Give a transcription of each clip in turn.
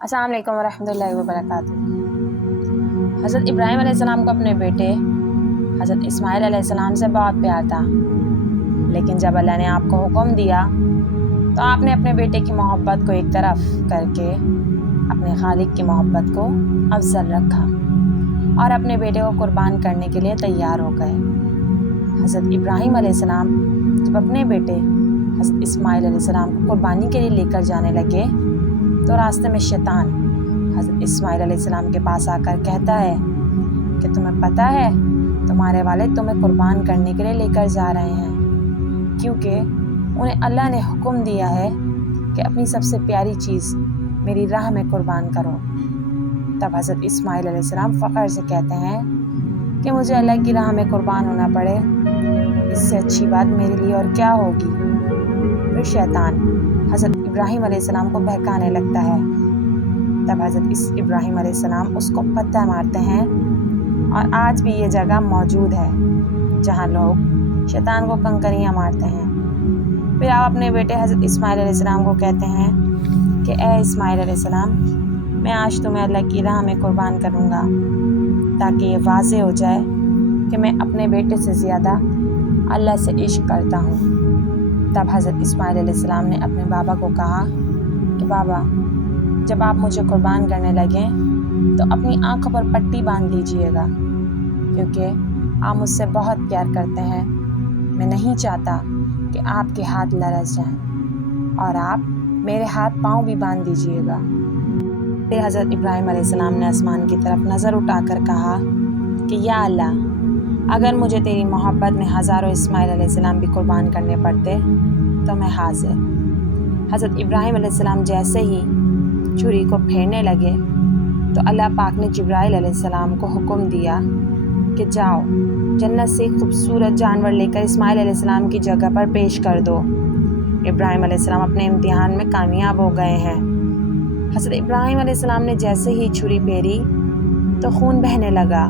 السلام علیکم ورحمۃ اللہ وبرکاتہ۔ حضرت ابراہیم علیہ السلام کو اپنے بیٹے حضرت اسماعیل علیہ السلام سے بہت پیار تھا، لیکن جب اللہ نے آپ کو حکم دیا تو آپ نے اپنے بیٹے کی محبت کو ایک طرف کر کے اپنے خالق کی محبت کو افضل رکھا اور اپنے بیٹے کو قربان کرنے کے لیے تیار ہو گئے۔ حضرت ابراہیم علیہ السلام جب اپنے بیٹے حضرت اسماعیل علیہ السلام کو قربانی کے لیے لے کر جانے لگے تو راستے میں شیطان حضرت اسماعیل علیہ السلام کے پاس آ کر کہتا ہے کہ تمہیں پتہ ہے تمہارے والد تمہیں قربان کرنے کے لیے لے کر جا رہے ہیں، کیونکہ انہیں اللہ نے حکم دیا ہے کہ اپنی سب سے پیاری چیز میری راہ میں قربان کرو۔ تب حضرت اسماعیل علیہ السلام فخر سے کہتے ہیں کہ مجھے اللہ کی راہ میں قربان ہونا پڑے، اس سے اچھی بات میرے لیے اور کیا ہوگی۔ پھر شیطان حضرت ابراہیم علیہ السلام کو بہکانے لگتا ہے۔ تب حضرت ابراہیم علیہ السلام اس کو پتہ مارتے ہیں، اور آج بھی یہ جگہ موجود ہے جہاں لوگ شیطان کو کنکریاں مارتے ہیں۔ پھر آپ اپنے بیٹے حضرت اسماعیل علیہ السلام کو کہتے ہیں کہ اے اسماعیل علیہ السلام، میں آج تمہیں اللہ کی راہ میں قربان کروں گا، تاکہ یہ واضح ہو جائے کہ میں اپنے بیٹے سے زیادہ اللہ سے عشق کرتا ہوں۔ تب حضرت اسماعیل علیہ السلام نے اپنے بابا کو کہا کہ بابا، جب آپ مجھے قربان کرنے لگیں تو اپنی آنکھوں پر پٹی باندھ لیجئے گا، کیونکہ آپ مجھ سے بہت پیار کرتے ہیں۔ میں نہیں چاہتا کہ آپ کے ہاتھ لرز جائیں، اور آپ میرے ہاتھ پاؤں بھی باندھ دیجئے گا۔ پھر حضرت ابراہیم علیہ السلام نے آسمان کی طرف نظر اٹھا کر کہا کہ یا اللہ، اگر مجھے تیری محبت میں ہزاروں اسماعیل علیہ السلام بھی قربان کرنے پڑتے تو میں حاضر۔ حضرت ابراہیم علیہ السلام جیسے ہی چھری کو پھیرنے لگے تو اللہ پاک نے جبرائیل علیہ السلام کو حکم دیا کہ جاؤ جنت سے ایک خوبصورت جانور لے کر اسماعیل علیہ السلام کی جگہ پر پیش کر دو۔ ابراہیم علیہ السلام اپنے امتحان میں کامیاب ہو گئے ہیں۔ حضرت ابراہیم علیہ السلام نے جیسے ہی چھری پھیری تو خون بہنے لگا۔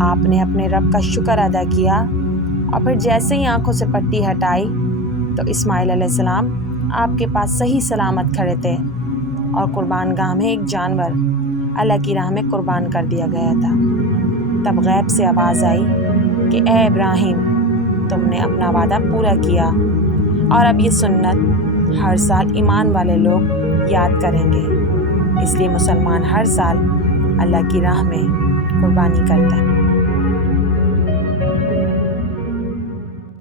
آپ نے اپنے رب کا شکر ادا کیا، اور پھر جیسے ہی آنکھوں سے پٹی ہٹائی تو اسماعیل علیہ السلام آپ کے پاس صحیح سلامت کھڑے تھے، اور قربان گاہ میں ایک جانور اللہ کی راہ میں قربان کر دیا گیا تھا۔ تب غیب سے آواز آئی کہ اے ابراہیم، تم نے اپنا وعدہ پورا کیا، اور اب یہ سنت ہر سال ایمان والے لوگ یاد کریں گے، اس لیے مسلمان ہر سال اللہ کی راہ میں قربانی کرتا ہے۔